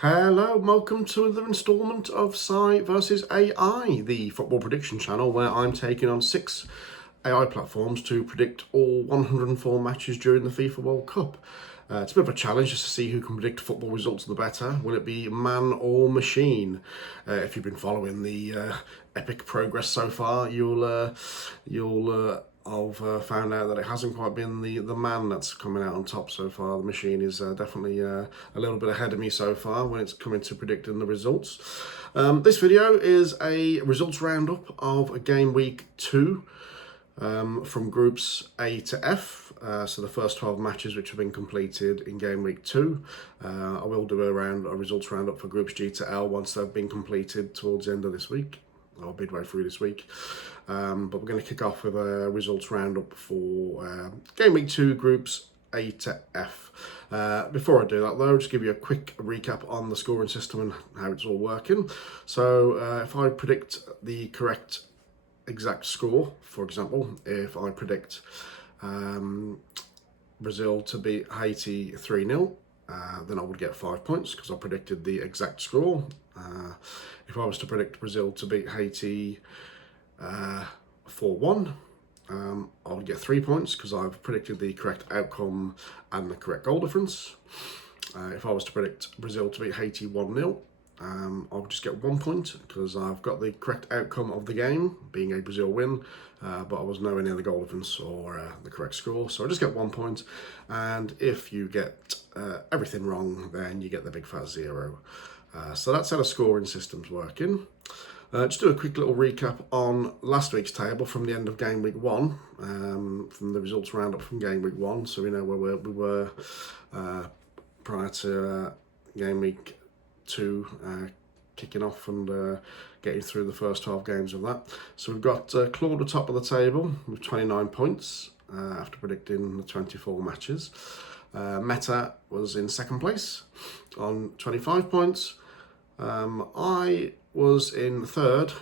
Hello, welcome to another instalment of Sci versus AI, the football prediction channel where I'm taking on 6 AI platforms to predict all 104 matches during the FIFA World Cup. It's a bit of a challenge just to see who can predict football results the better. Will it be man or machine? If you've been following the epic progress so far, you'll I've found out that it hasn't quite been the man that's coming out on top so far. The machine is definitely a little bit ahead of me so far when it's coming to predicting the results. This video is a results roundup of game week 2 from groups A to F. So the first 12 matches which have been completed in game week 2. I will do a results roundup for groups G to L once they've been completed towards the end of this week, or midway through this week. But we're going to kick off with a results roundup for game week 2 groups A to F. Before I do that though, just give you a quick recap on the scoring system and how it's all working. So if I predict the correct exact score, for example, if I predict Brazil to beat Haiti 3-0, then I would get 5 points because I predicted the exact score. If I was to predict Brazil to beat Haiti 4-1, I would get 3 points because I've predicted the correct outcome and the correct goal difference. If I was to predict Brazil to beat Haiti 1-0, I'll just get 1 point because I've got the correct outcome of the game, being a Brazil win, but I was nowhere near the goal difference or the correct score, so I just get 1 point. And if you get everything wrong, then you get the big fat 0. So that's how the scoring system's working. Just do a quick little recap on last week's table from the end of game week 1, from the results roundup from game week 1, so we know where we were prior to game week 2 kicking off and getting through the first 12 games of that. So we've got Claude at the top of the table with 29 points after predicting the 24 matches. Meta was in second place on 25 points. I was in third,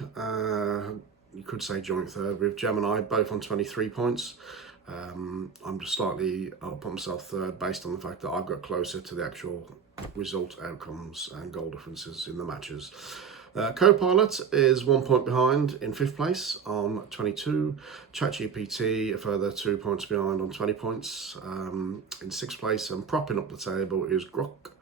you could say joint third, with Gemini, both on 23 points. I'm just slightly, I'll put myself third based on the fact that I've got closer to the actual result outcomes and goal differences in the matches. Copilot is 1 point behind in 5th place on 22. ChatGPT a further 2 points behind on 20 points in 6th place, and propping up the table is Grok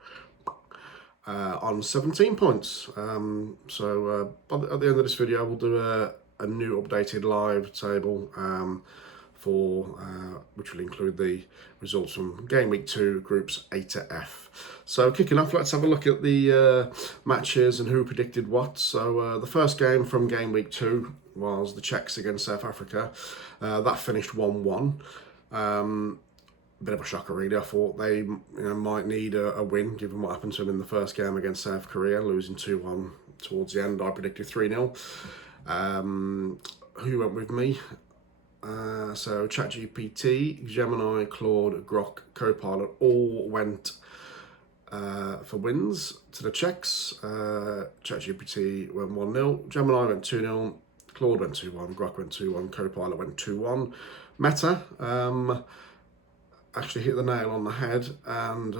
on 17 points. At the end of this video, we'll do a new updated live table which will include the results from game week 2 groups A to F. So kicking off, let's have a look at the matches and who predicted what. So the first game from game week 2 was the Czechs against South Africa. That finished 1-1. Bit of a shocker really. I thought they might need a win given what happened to them in the first game against South Korea, losing 2-1 towards the end. I predicted 3-0. Who went with me? So ChatGPT, Gemini, Claude, Grok, Copilot all went for wins to the Czechs. ChatGPT went 1-0, Gemini went 2-0, Claude went 2-1, Grok went 2-1, Copilot went 2-1. Meta actually hit the nail on the head and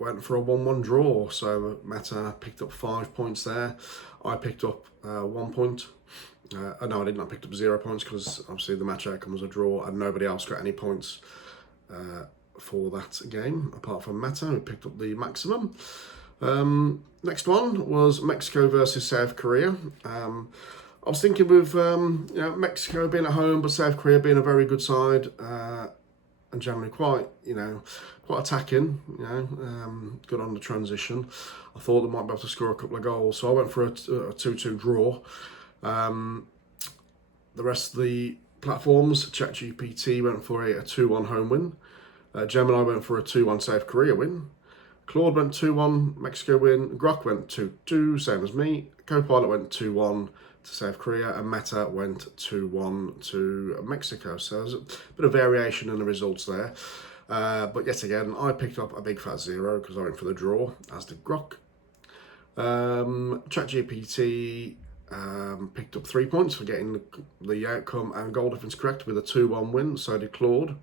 went for a 1-1 draw. So Meta picked up 5 points there. I picked up 1 point. No, I did not pick up 0 points because obviously the match outcome was a draw and nobody else got any points for that game apart from Meta, who picked up the maximum. Next one was Mexico versus South Korea. I was thinking with Mexico being at home, but South Korea being a very good side and generally quite attacking, good on the transition. I thought they might be able to score a couple of goals, so I went for a 2-2 draw. The rest of the platforms, ChatGPT went for a 2-1 home win. Gemini went for a 2-1 South Korea win. Claude went 2-1 Mexico win. Grok went 2-2, same as me. Copilot went 2-1 to South Korea, and Meta went 2-1 to Mexico. So there's a bit of variation in the results there. But yet again, I picked up a big fat 0 because I went for the draw, as did Grok. ChatGPT picked up 3 points for getting the outcome and goal difference correct with a 2-1 win, so did Claude.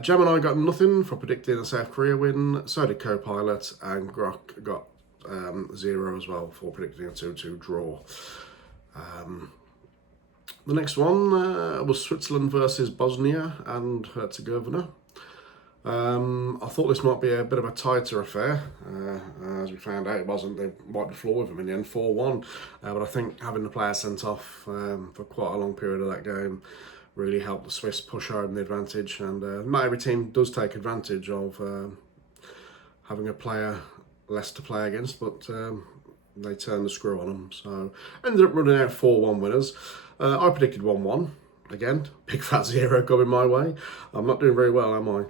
Gemini got nothing for predicting a South Korea win, so did Copilot, and Grok got 0 as well for predicting a 2-2 draw. The next one was Switzerland versus Bosnia and Herzegovina. I thought this might be a bit of a tighter affair. As we found out, it wasn't. They wiped the floor with them in the end, 4-1. But I think having the player sent off for quite a long period of that game really helped the Swiss push home the advantage. And not every team does take advantage of having a player less to play against, but they turned the screw on them. So ended up running out 4-1 winners. I predicted 1-1. Again, big fat 0 coming my way. I'm not doing very well, am I?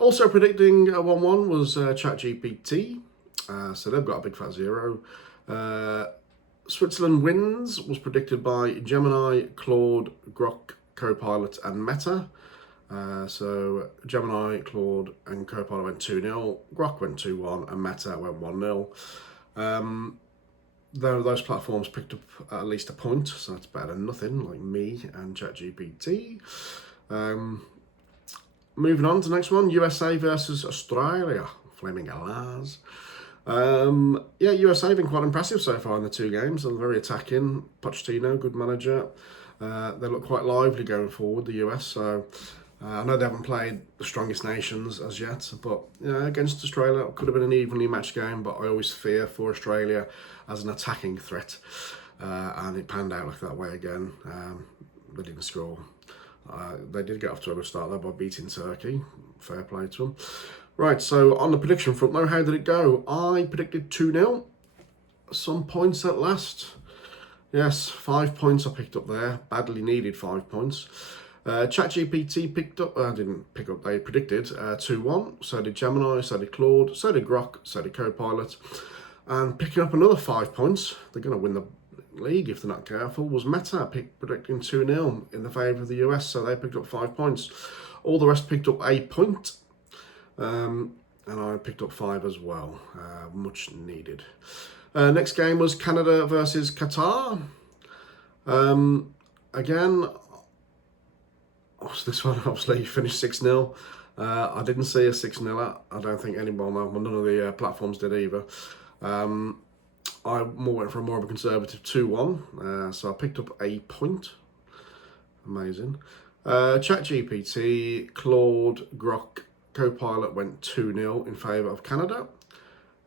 Also predicting 1-1 was ChatGPT. So they've got a big fat 0. Switzerland wins was predicted by Gemini, Claude, Grok, Copilot and Meta. So Gemini, Claude and Copilot went 2-0. Grok went 2-1 and Meta went 1-0. Those platforms picked up at least a point, so that's better than nothing, like me and ChatGPT. Moving on to the next one, USA versus Australia. Flaming Alas. Yeah, USA have been quite impressive so far in the 2 games. They're very attacking. Pochettino, good manager. They look quite lively going forward, the US. So I know they haven't played the strongest nations as yet, but against Australia, it could have been an evenly matched game, but I always fear for Australia as an attacking threat. And it panned out like that way again. They didn't score. They did get off to a good start though by beating Turkey. Fair play to them. Right, so on the prediction front though, how did it go? I predicted 2-0. Some points at last. Yes, 5 points I picked up there. Badly needed 5 points. ChatGPT picked up, didn't pick up, they predicted 2-1. So did Gemini, so did Claude, so did Grok, so did Copilot. And picking up another 5 points, they're going to win the league if they're not careful, was Meta predicting 2-0 in the favour of the US. So they picked up 5 points. All the rest picked up a point. And I picked up 5 as well, much needed. Next game was Canada versus Qatar. Again, this one obviously finished 6-0. I didn't see a 6-0. I don't think anyone, none of the platforms did either. I went for more of a conservative 2-1, so I picked up a point. Amazing. ChatGPT, Claude, Grok, Copilot went 2-0 in favour of Canada.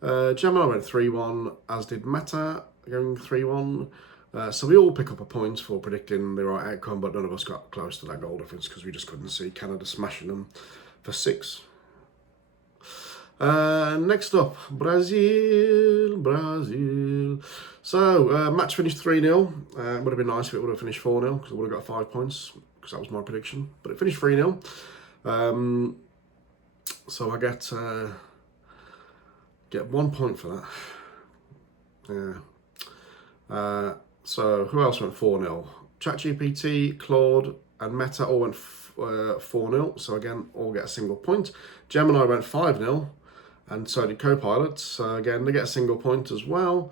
Gemini went 3-1, as did Meta, going 3-1. So we all pick up a point for predicting the right outcome, but none of us got close to that goal difference because we just couldn't see Canada smashing them for 6. Next up, Brazil. So, match finished 3-0. It would have been nice if it would have finished 4-0 because I would have got 5 points because that was my prediction. But it finished 3-0. So I get 1 point for that. Yeah. So who else went 4-0? ChatGPT, Claude and Meta all went 4-0. So again, all get a single point. Gemini went 5-0. And so did Copilot. So again, they get a single point as well.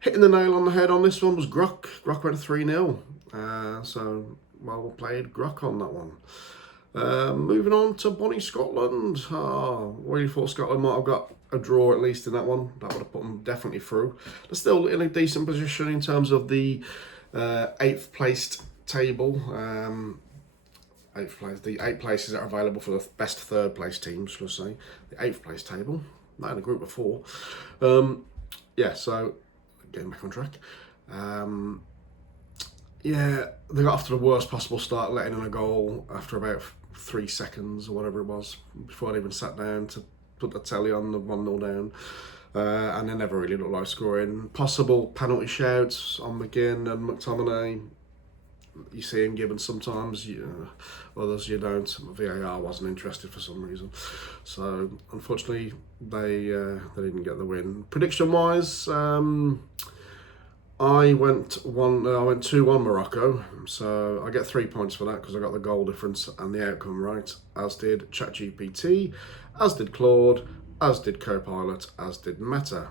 Hitting the nail on the head on this one was Grok. Grok went 3-0. So well played, Grok, on that one. Moving on to Bonnie Scotland. Really thought Scotland might have got a draw at least in that one. That would have put them definitely through. They're still in a decent position in terms of the 8th placed table. 8th place, the 8 places that are available for the best 3rd place teams, should I say. The 8th place table, not in a group of 4. Yeah, so getting back on track. Yeah, they got off to the worst possible start, letting in a goal after about 3 seconds or whatever it was, before they even sat down to put the telly on the 1-0 down. And they never really looked like scoring. Possible penalty shouts on McGinn and McTominay. You see him given sometimes, others you don't. VAR wasn't interested for some reason. So, unfortunately, they didn't get the win. Prediction-wise, I went 2-1 Morocco, so I get 3 points for that because I got the goal difference and the outcome right, as did ChatGPT, as did Claude, as did Copilot, as did Meta.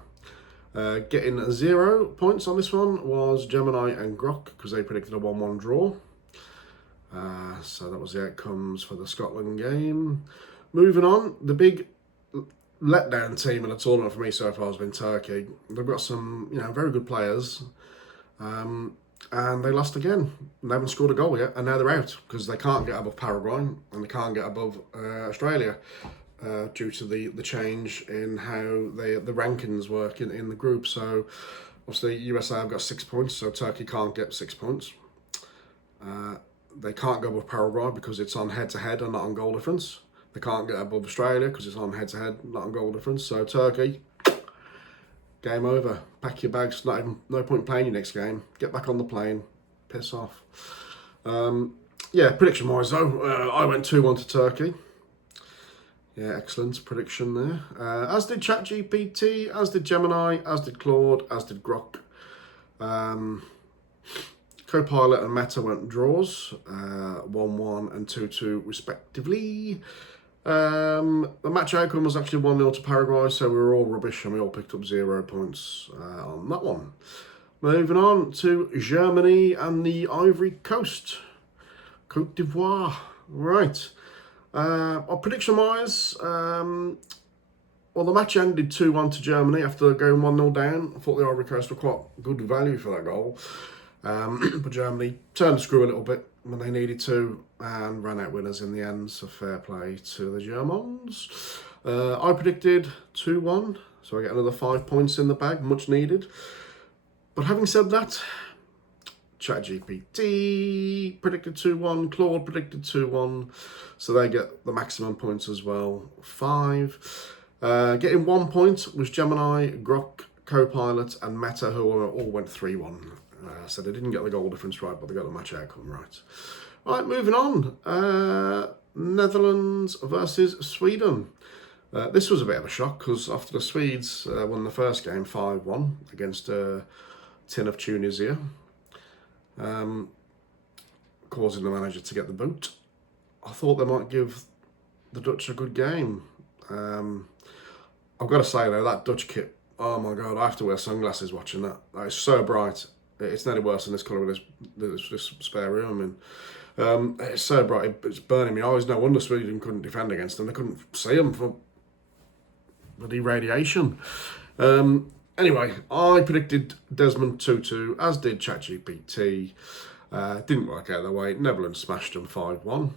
Getting 0 points on this one was Gemini and Grok because they predicted a 1-1 draw. So that was the outcomes for the Scotland game. Moving on, the big letdown team in the tournament for me so far has been Turkey. They've got some, very good players, and they lost again. They haven't scored a goal yet, and now they're out because they can't get above Paraguay and they can't get above Australia due to the change in how the rankings work in the group. So obviously USA have got 6 points, so Turkey can't get 6 points. They can't go above Paraguay because it's on head-to-head and not on goal difference. They can't get above Australia because it's on head-to-head, not on goal difference. So Turkey, game over. Pack your bags. No point playing your next game. Get back on the plane. Piss off. Prediction-wise though, I went 2-1 to Turkey. Yeah, excellent prediction there. As did ChatGPT, as did Gemini, as did Claude, as did Grok. Copilot and Meta went draws, 1-1 and 2-2 respectively. The match outcome was actually 1-0 to Paraguay, so we were all rubbish and we all picked up 0 points on that one. Moving on to Germany and the Ivory Coast. Côte d'Ivoire. Right. Prediction-wise, the match ended 2-1 to Germany after going 1-0 down. I thought the Ivory Coast were quite good value for that goal. But Germany turned the screw a little bit when they needed to and ran out winners in the end, so fair play to the Germans. I predicted 2-1, so I get another 5 points in the bag, much needed. But having said that, ChatGPT predicted 2-1, Claude predicted 2-1, so they get the maximum points as well, 5. Getting 1 point was Gemini, Grok, Copilot and Meta, who all went 3-1. So they didn't get the goal difference right, but they got the match outcome right. Right, moving on. Netherlands versus Sweden. This was a bit of a shock because after the Swedes won the first game 5-1 against Tin of Tunisia, causing the manager to get the boot, I thought they might give the Dutch a good game. I've got to say though, that Dutch kit, oh my God, I have to wear sunglasses watching that. That is so bright. It's nearly worse than this colour of this spare room. It's so bright, it's burning me eyes. No wonder Sweden couldn't defend against them. They couldn't see them for bloody radiation. Anyway, I predicted Desmond 2-2, as did ChatGPT. Didn't work out that way. Netherlands smashed them 5-1.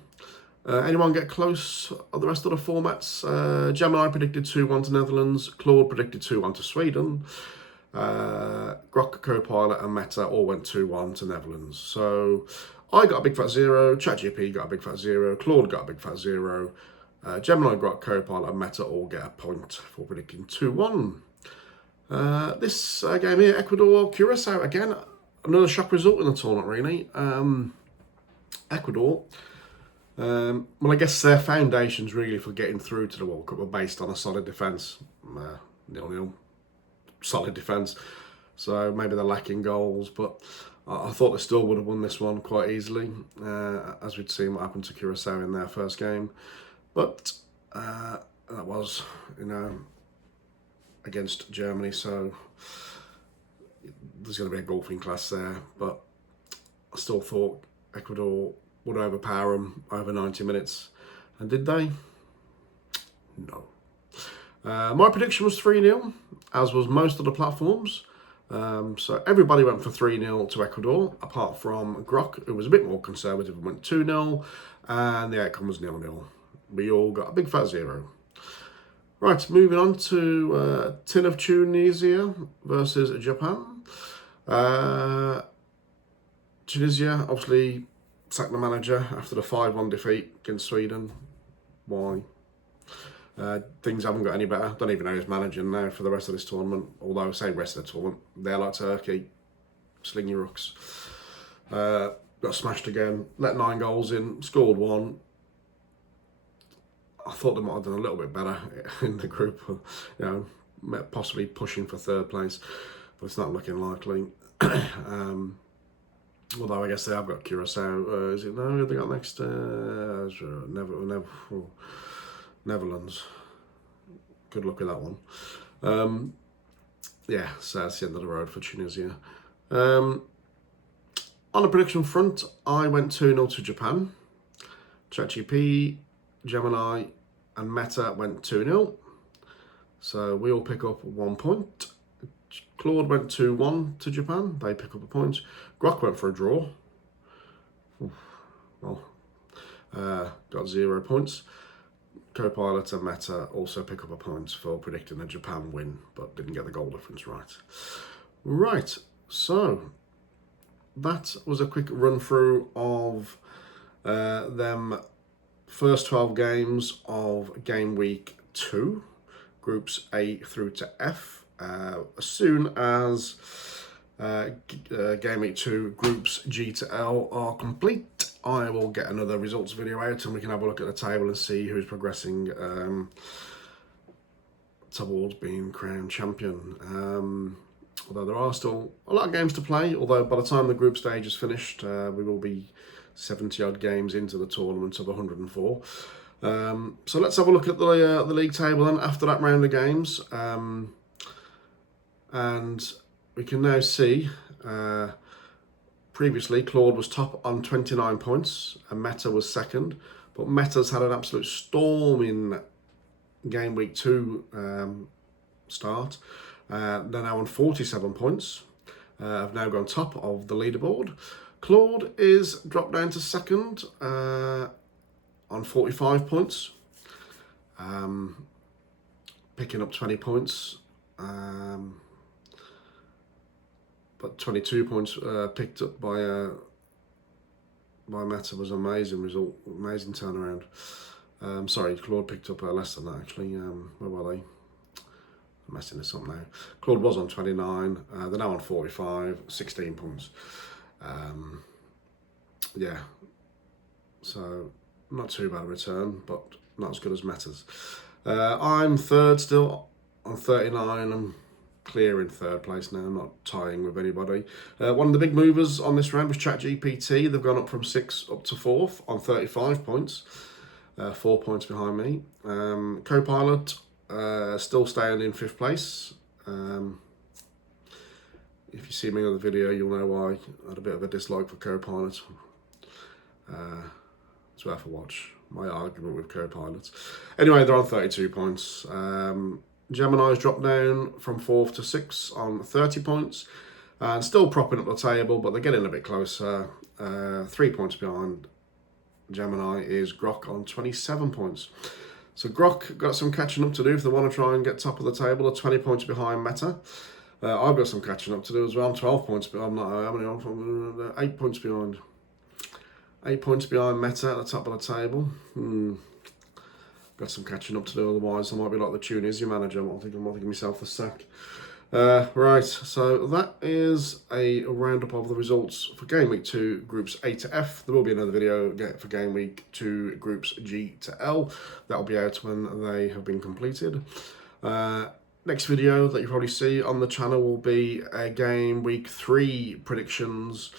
Anyone get close on the rest of the formats? Gemini predicted 2-1 to Netherlands. Claude predicted 2-1 to Sweden. Grok, Copilot and Meta all went 2-1 to Netherlands. So I got a big fat 0, ChatGPT got a big fat 0, Claude got a big fat 0, Gemini, Grok, Copilot and Meta all get a point for predicting 2-1. This game here, Ecuador, Curacao, again, another shock result in the tournament really. Ecuador, well I guess their foundations really for getting through to the World Cup were based on a solid defence, 0-0. Solid defence, so maybe they're lacking goals, but I thought they still would have won this one quite easily, as we'd seen what happened to Curacao in their first game. But that was, against Germany, so there's going to be a golfing class there. But I still thought Ecuador would overpower them over 90 minutes, and did they? No. My prediction was 3-0, as was most of the platforms. So everybody went for 3-0 to Ecuador, apart from Grok, who was a bit more conservative and went 2-0, and the outcome was 0-0. We all got a big fat 0. Right, moving on to Tin of Tunisia versus Japan. Tunisia obviously sacked the manager after the 5-1 defeat against Sweden. Why? Things haven't got any better. Don't even know who's managing now for the rest of this tournament. Although, say rest of the tournament, they're like Turkey. Sling your rooks. Got smashed again. Let 9 goals in. Scored 1. I thought they might have done a little bit better in the group. Possibly pushing for 3rd place. But it's not looking likely. Although I guess they have got Curacao. Is it no? They got next. Netherlands. Good luck with that one. So that's the end of the road for Tunisia. On the prediction front, I went 2-0 to Japan. ChatGPT, Gemini and Meta went 2-0. So we all pick up 1 point. Claude went 2-1 to Japan. They pick up a point. Grok went for a draw. Well, got 0 points. Co-Pilot and Meta also pick up a point for predicting a Japan win, but didn't get the goal difference right. Right, so that was a quick run through of them first 12 games of game week 2, groups A through to F. As soon as game week 2 groups G to L are complete, I will get another results video out and we can have a look at the table and see who's progressing towards being crowned champion. Although there are still a lot of games to play, although by the time the group stage is finished, we will be 70 odd games into the tournament of 104. So let's have a look at the league table then after that round of games. And we can now see previously Claude was top on 29 points and Meta was second, but Meta's had an absolute storm in game week 2 start. They're now on 47 points. Have now gone top of the leaderboard. Claude is dropped down to second on 45 points, picking up 20 points. But 22 points picked up by Meta was an amazing result, amazing turnaround. Sorry, Claude picked up less than that actually. Where were they? I'm messing this up now. Claude was on 29, they're now on 45, 16 points. Yeah, so not too bad a return, but not as good as Meta's. I'm third still on 39. I'm clear in third place now, I'm not tying with anybody. One of the big movers on this round was ChatGPT. They've gone up from 6th up to 4th on 35 points, 4 points behind me. Co-Pilot still staying in 5th place. If you see me on the video, you'll know why I had a bit of a dislike for Co-Pilot. It's worth a watch, my argument with Co-Pilot. Anyway, they're on 32 points. Gemini's dropped down from 4th to 6th on 30 points and still propping up the table, but they're getting a bit closer. 3 points behind Gemini is Grok on 27 points. So Grok got some catching up to do if they want to try and get top of the table. They're 20 points behind Meta. I've got some catching up to do as well. I'm 12 points, but I'm not. How many on from 8 points behind? 8 points behind Meta at the top of the table. Got some catching up to do, otherwise I might be like the Tunisia manager. I'm thinking myself the sack. Right, so that is a roundup of the results for game week 2, groups A to F. There will be another video for game week 2, groups G to L. That'll be out when they have been completed. Next video that you probably see on the channel will be a game week 3 predictions.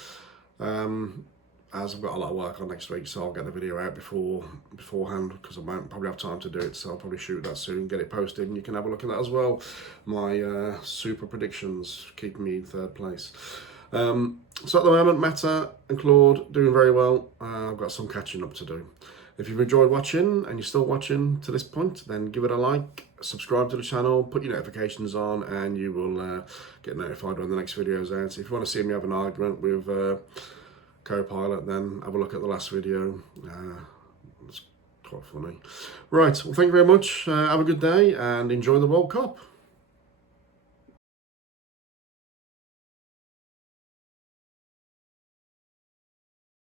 As I've got a lot of work on next week, so I'll get the video out beforehand because I won't probably have time to do it, so I'll probably shoot that soon, get it posted, and you can have a look at that as well. My super predictions keeping me in 3rd place. So at the moment, Meta and Claude doing very well. I've got some catching up to do. If you've enjoyed watching and you're still watching to this point, then give it a like, subscribe to the channel, put your notifications on, and you will get notified when the next video is out. So if you want to see me have an argument with Co-Pilot, then have a look at the last video. It's quite funny. Right, well, thank you very much. Have a good day and enjoy the World Cup.